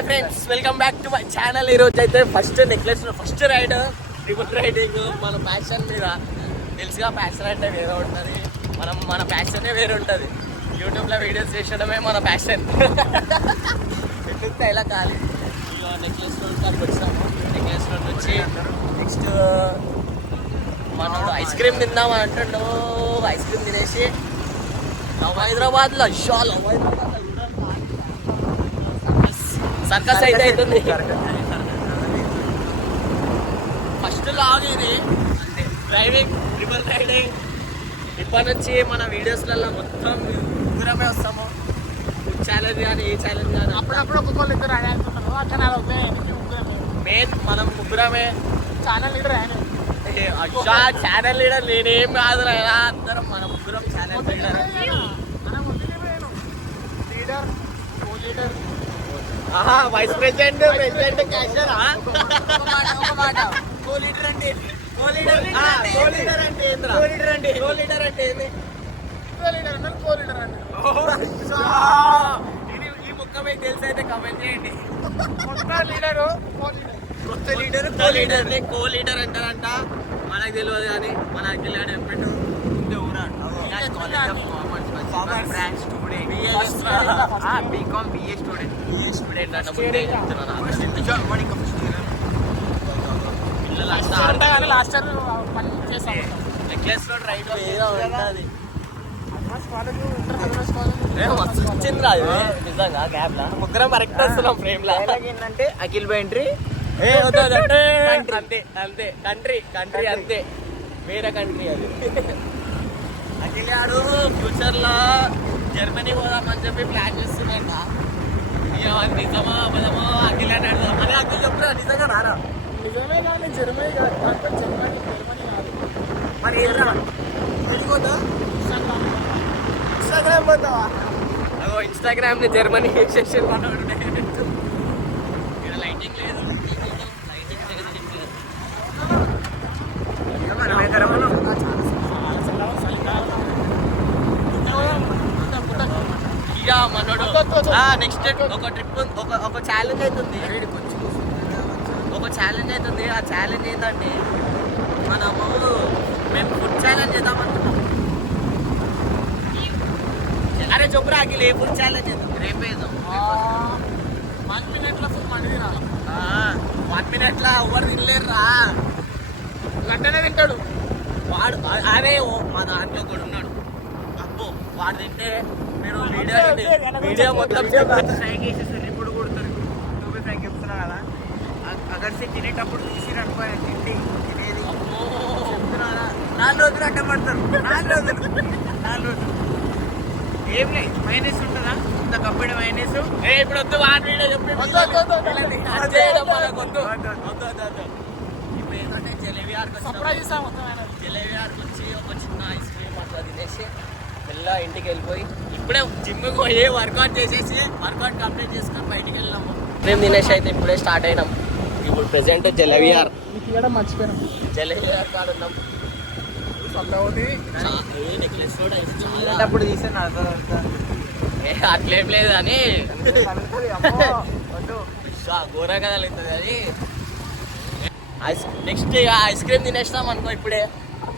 Hi friends, welcome back to my channel. ఈరోజు అయితే first necklace first ride triple riding. మన passion మీద తెలుసుగా, ప్యాషన్ అంటే వేరే ఉంటుంది. మన ప్యాషనే వేరే ఉంటుంది. యూట్యూబ్లో వీడియోస్ చేసడమే మన ప్యాషన్. ఎందుకు ఇలా కాదు. నెక్లెస్ రోడ్కి వచ్చాము. నెక్లెస్ రోడ్ వచ్చి నెక్స్ట్ మనోడు ఐస్ క్రీమ్ తిందామని అంటుండో. ఐస్ క్రీమ్ తినేసి హైదరాబాద్లో సర్కస్ అయితే అవుతుంది. ఫస్ట్ లాగ్ ఇది డ్రైవింగ్, ట్రిపుల్ రైడింగ్. ఇప్పటి నుంచి మన వీడియోస్లలో మొత్తం ముగ్గురమే వస్తాము. ఫుడ్ ఛాలెంజ్ కానీ ఏ ఛాలెంజ్ కానీ అప్పుడప్పుడు ఒక్కొక్కరు ఇద్దరు రెడీ అవుతుంటారు. అట్లా మెయిన్ మనం ముగ్గురమే. ఛానల్ లీడర్ ఆయన, ఛానల్ లీడర్ నేనేం కాదు. అందరం మన ముగ్గురం channel leader. Leader, co leader, vice president, president, cashier. Co leader అంటే ఈ ముక్క మీకు తెలిసి అయితే కమెంట్ చేయండి. కో లీడర్ అంటారంట. మనకు తెలియదు కానీ మనకు తెలియదు. ఎప్పుడు స్టూడెంట్ అంట. ముందే చెప్తున్నాను. నెక్లెస్ రోడ్ రైడ్ వచ్చింది రాదు నిజంగా. గ్యాప్ లా ముగ్గురం కరెక్ట్ వస్తున్నాం. ఫ్రేమ్ లా ఏంటంటే అఖిల్ బెంట్రీ అంతే అంతే. కంట్రీ అంతే, వేరే కంట్రీ అది. అఖిల్ ఆడు ఫ్యూచర్ లో జర్మనీ పోదామని చెప్పి ప్లాన్ చేస్తుందంట. నిజమా బలమా అఖిల్ అని అడుగుదాం. అదే అఖిల్ చెప్పురా, నిజంగా రారా? నిజమే కానీ జర్మనీ కాదు. జర్మనీ మరి ఏంట్రా వెళ్ళిపోతా? ఇన్స్టాగ్రామ్ పోతావా? అగో ఇన్స్టాగ్రామ్ ని జర్మనీ సెక్షన్ లైటింగ్ లేదు. ఇక మనోడు నెక్స్ట్ ఒక ఛాలెంజ్ అవుతుంది. ఒక ఛాలెంజ్ అవుతుంది. ఆ ఛాలెంజ్ ఏంటంటే మేము ఫుడ్ ఛాలెంజ్ చేద్దామనుకుంటాం. అరే చెప్పురా అఖిల్, ఏ ఫుడ్ ఛాలెంజ్ చేద్దాం? రేపేద్దాం. 1 minute ఫుల్ మండి రా. 1 minute ఎవరు తినలేరురా. గంటనే తింటాడు వాడు. అరే మా దాంట్లో కూడా ఉన్నాడు. అబ్బో వాడు తింటే మీరు వీడియో మొత్తం స్ట్రైక్ వేసేస్తారు. ఇప్పుడు కొడుతారు. నువ్వు స్ట్రైక్ చెప్తున్నావు కదా, అగర్సి తినేటప్పుడు తీసి అనుకోవాలి. తిండి తినేది చెప్తున్నారా? 4 రోజులు అడ్డం పడతారు. 4 రోజులు ఏం లేదు. మైనస్ ఉంటుందా? ఇంత కప్పడి మైనస్. ఇప్పుడు వద్దు, వాడి వీడియో చెప్పి ఇప్పుడు ఏంటంటే జలేబీ ఆడికి వచ్చి ఒక చిన్న ఐస్ క్రీమ్ అట్లా తినేసి మెల్ల ఇంటికి వెళ్ళిపోయి ఇప్పుడే జిమ్కి పోయి వర్కౌట్ చేసేసి వర్కౌట్ కంప్లీట్ చేసుకొని బయటికి వెళ్ళినాము. మేము తినేసి అయితే ఇప్పుడే స్టార్ట్ అయినాం. ఇప్పుడు ప్రెసెంట్ జలేబియార్ మర్చిపోయాం. జలేబియార్ కాడ ఉన్నాం. నెక్లెస్ కూడా అప్పుడు తీసాను. అట్లేం లేదు అని ఘోరంగా కలుగుతుంది అది. నెక్స్ట్ ఐస్ క్రీమ్ తినేసినాం అనుకో. ఇప్పుడే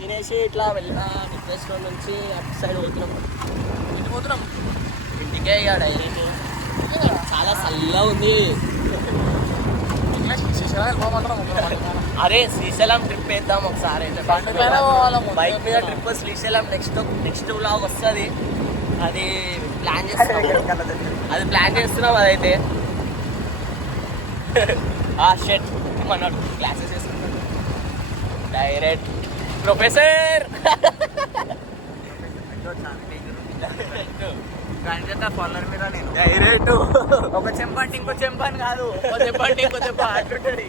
తినేసి ఇట్లా వెళ్ళినా నెక్లెస్ రోడ్ నుంచి అటు సైడ్ పోతున్నాం. ఇంటికే ఇక డైరెక్ట్. చాలా చల్లగా ఉంది. అరే శ్రీశైలం ట్రిప్ వేద్దాం ఒకసారి. బైక్ మీద ట్రిప్ శ్రీశైలం నెక్స్ట్ వ్లాగ్ వస్తుంది. అది ప్లాన్ చేస్తున్నాం. అదైతే షెట్ మనోడు క్లాసెస్ వేసుకుంటాడు డైరెక్ట్. ప్రొఫెసర్ ఫాలోవర్ మీద నేను డైరెక్ట్ ఒక చెంప అంటే ఇంకో చెంప అని కాదు. ఒక చెంప అంటే ఇంకో చెంప అంటుంటాడు.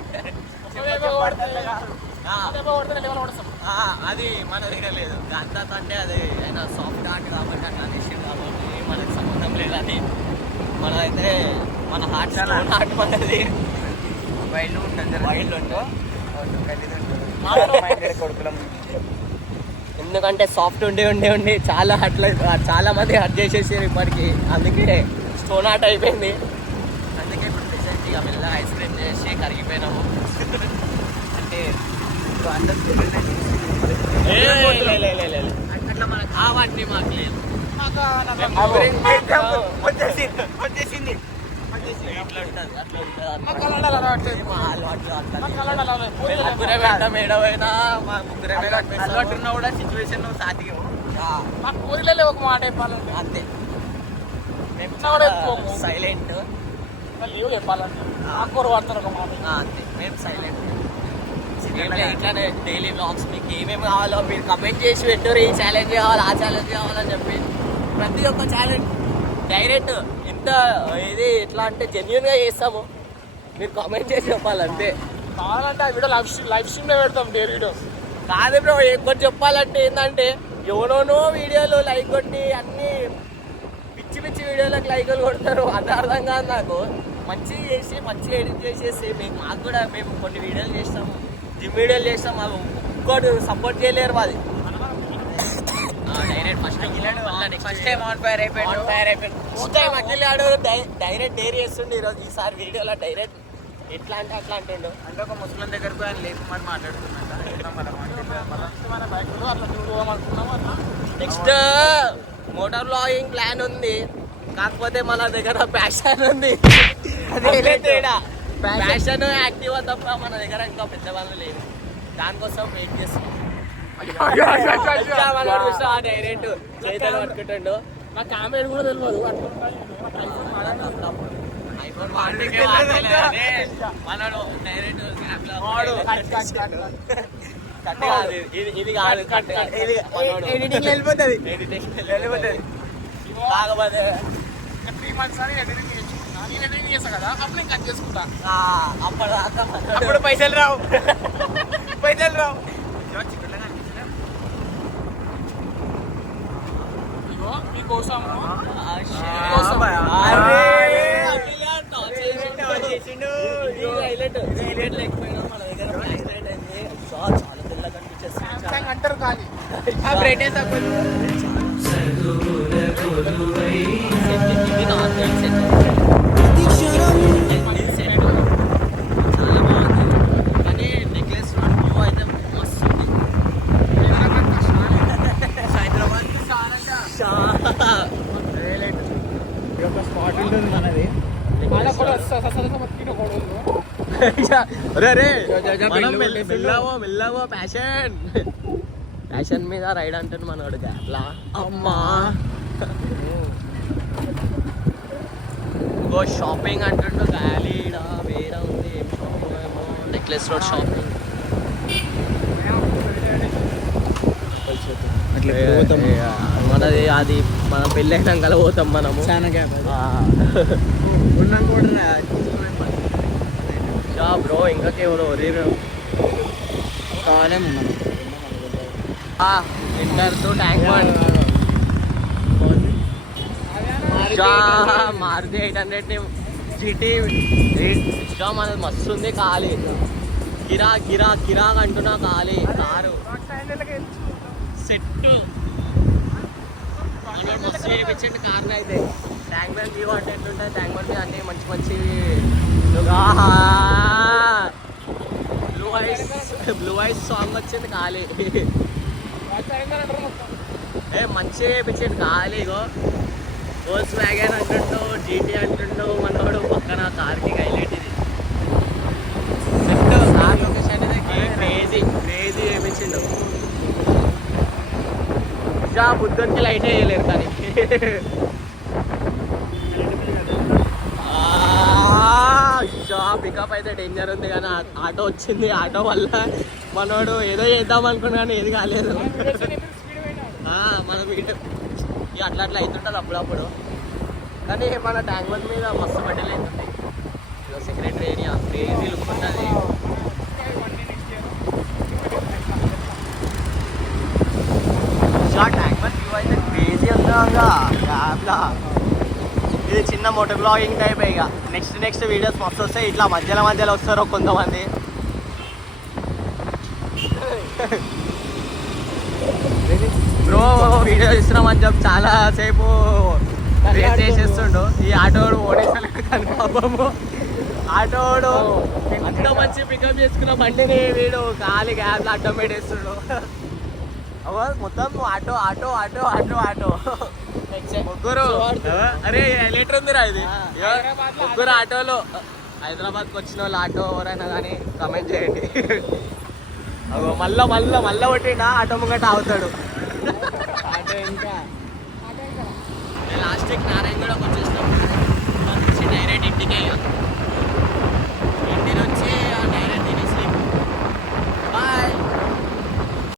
అది మన దగ్గర లేదు. దాంతో అంటే అది ఆయన సాఫ్ట్ హార్ట్ కాబట్టి అట్లా అనేసి కాబట్టి మనకు సంబంధం లేదని. మనదైతే మన హార్ట్ హార్ట్ మనది వైల్డ్ ఉంటుంది. వైల్డ్ ఉంటూ ఉంటుంది కొడుకులం. ఎందుకంటే సాఫ్ట్ ఉండి చాలా చాలా మంది హర్ట్ చేసేసారు ఇప్పటికి. అందుకే స్టోన్ హార్ట్ అయిపోయింది. అందుకే ఇప్పుడు ప్రెసెంట్ వచ్చి కరిగిపోయినాము. అంటే ఇప్పుడు అందరూ అట్లా మనకు అవన్నీ మాకు లేదు. వచ్చేసింది ఇట్లా ఉంటుంది, అట్లా ఉంటుంది మాకు అన్నమాట. అలా అలవాట్లేదు. మా అలవాట్లు అట్లా మాకు లేదు. అలా అలవాట్లేదు. పూరీలు ముగ్గురే పెడతాం ఏడవైనా, మా ముగ్గురే అలవాటు ఉన్నా కూడా సిచ్యువేషన్ సాధిగా మాకు పూరీలే ఒక మాట చెప్పాలంటే అంతే. మేము ఇట్లా కూడా ఎక్కువ. సైలెంట్. లీవ్ చెప్పాలంటే ఆకుకూర పడతారు ఒక మాట. అంతే, మేము సైలెంట్. ఇట్లానే డైలీ బ్లాగ్స్ మీకు ఏమేమి కావాలో మీరు కమెంట్ చేసి పెట్టారు. ఈ ఛాలెంజ్ కావాలి, ఆ ఛాలెంజ్ కావాలని చెప్పి ప్రతి ఒక్క ఛాలెంజ్ డైరెక్ట్ ఎంత ఇది ఎట్లా అంటే జెన్యున్గా చేస్తాము. మీరు కామెంట్ చేసి చెప్పాలి అంతే. కావాలంటే ఆ వీడియో లైవ్ స్ట్రీమ్లో పెడతాం డైలీ వీడియోస్. కాదు బ్రో, ఎక్కువ చెప్పాలంటే ఏంటంటే ఎవరోనో వీడియోలు లైక్ కొట్టి అన్ని పిచ్చి పిచ్చి వీడియోలకు లైకులు కొడతారు. అది అర్థం కాదు నాకు. మంచిగా చేసి మంచిగా ఎడిట్ చేసేసి మాకు కూడా మేము కొన్ని వీడియోలు చేస్తాము, జిమ్ వీడియోలు చేస్తాము. అవి ఒక్కటి సపోర్ట్ చేయలేరు అది. Direct first time on fire అయిపోయాడు. ఫస్ట్ టైం అఖిలాడు డైరెక్ట్ డైరీ చేస్తుండే ఈరోజు. ఈసారి వీడియోలో డైరెక్ట్ ఎట్లా అంటే అట్లా అంటుండు. అంటే ఒక ముస్లిం దగ్గరకు పోయి ఆయన లేపమని మాట్లాడుతున్నా. మన బైక్లో అట్లా తిరుగుదాం అనుకున్నాము. అట్లా నెక్స్ట్ మోటార్ బ్లాగింగ్ ప్లాన్ ఉంది, కాకపోతే మన దగ్గర ప్యాషన్ ఉంది. అదే తేడా. ప్యాషన్ యాక్టివ్ తప్ప మన దగ్గర ఇంకా పెద్ద వాళ్ళు లేవు. దానికోసం వెయిట్ చేస్తున్నాం. డైరెక్ట్ చేతులు పట్టుకుంటుండు. నాకు కెమెరా కూడా తెలియదు. ఐఫోన్ మనోడు డైరెక్ట్ ఇది కాదు కట్ ఎడిటింగ్ వెళ్ళిపోతుంది. వెళ్ళిపోతుంది. కాకపోతే 3 months అని ఎడిటింగ్ చేసుకుంటా. నేను ఎడిటింగ్ చేస్తాను కదా, అప్పుడు నేను కట్ చేసుకుంటా. అప్పటిదాకా అప్పుడు పైసలు రావు. ఇగో మీకోసం చాలా తెల్లగా కనిపించేస్తుంది. సామ్సంగ్ అంటారు కానీ బ్రైట్నెస్ తక్కువ. ఇది నార్మల్ సెట్. ఇది సెట్ చాలా బాగుంది, కానీ నెక్లెస్ వ్యూ అయితే మస్తు ఉంది. హైదరాబాద్ ఒక స్పాట్ ఉంటుంది మనది. మెల్లవో ప్యాషన్ మీద రైడ్ అంటాను మనోడు. గ్యాప్లా అమ్మా ఇంకో షాపింగ్ అంటుండు. గాలీడ వేరే ఉంది. ఏం షాపింగ్ ఏమో నెక్లెస్ రోడ్ షాపింగ్. మనది అది మన పెళ్ళి అయినాక పోతాం మనము. చాలా గ్యాప్ బ్రో ఇంకెవరు కావాలే మనం inter to Tank Bund. Maruti 800 GT ఇష్టం అనేది మస్తు ఉంది. ఖాళీ కిరాక్ అంటున్నా. ఖాళీ కారు సెట్ మస్తు చేయించండి కార్ని అయితే. ట్యాంక్ బండ్ వ్యూ అంటే ఎట్లుంటుంది? ట్యాంక్ బండ్ అన్నీ మంచి బ్లూ ఐస్ సాంగ్ వచ్చింది. ఖాళీ మంచిగా చేయించండి. ఖాళీ ఇగో వోల్స్ వ్యాగన్ అంటుండో, జీటీ అంటుండో. మనోడు పక్కన కార్కి హైలైట్ ఇది. సెట్ కార్ లొకేషన్ క్రేజీ చేయించిండు. బుద్ధుడికి లైట్ వేయలేరు కానీ. పికప్ అయితే డేంజర్ ఉంది, కానీ ఆటో వచ్చింది. ఆటో వల్ల మనోడు ఏదో చేద్దాం అనుకున్నా కానీ ఏది కాలేదు. మన వీడు ఇక అట్లా అవుతుంటుంది అప్పుడప్పుడు. కానీ మన ట్యాంక్ బండ్ మీద మస్తు బట్టలు అవుతుంటాయి. ఇదో సెక్రటరీ ఏరియా క్రేజీ లుక్ ఉంటుంది. ట్యాంక్ బండ్ వ్యూ అయితే క్రేజీ ఉందా. ఇది చిన్న మోటో బ్లాగింగ్ టైప్. ఇక నెక్స్ట్ వీడియోస్ మస్తు వస్తాయి. ఇట్లా మధ్యలో వస్తారు కొంతమంది. బ్రో వీడియో ఇస్తున్నామని చెప్పి చాలా సేపు రేస్ చేసేస్తుండు. ఈ ఆటో ఓడేసాను కానీ పాపము ఆటోడు అంత మంచి పికప్ చేసుకున్న బండిని వీడు ఖాళీ గ్యాస్ అడ్డం పెట్టేస్తుడు. అవ్వ మొత్తం auto auto auto auto auto ముగ్గురు. అరే ఎలిటర్ ఉందిరా ఇది. ముగ్గురు ఆటోలు హైదరాబాద్కి వచ్చిన వాళ్ళు ఆటో ఎవరైనా కానీ కమెంట్ చేయండి. అగో మళ్ళా కొట్టిండా ఆటో ముంగట అవుతాడు. ఆటో ఇంకా లాస్ట్కి నారాయణగూడకి వచ్చేసినాం. డైరెక్ట్ ఇంటికే.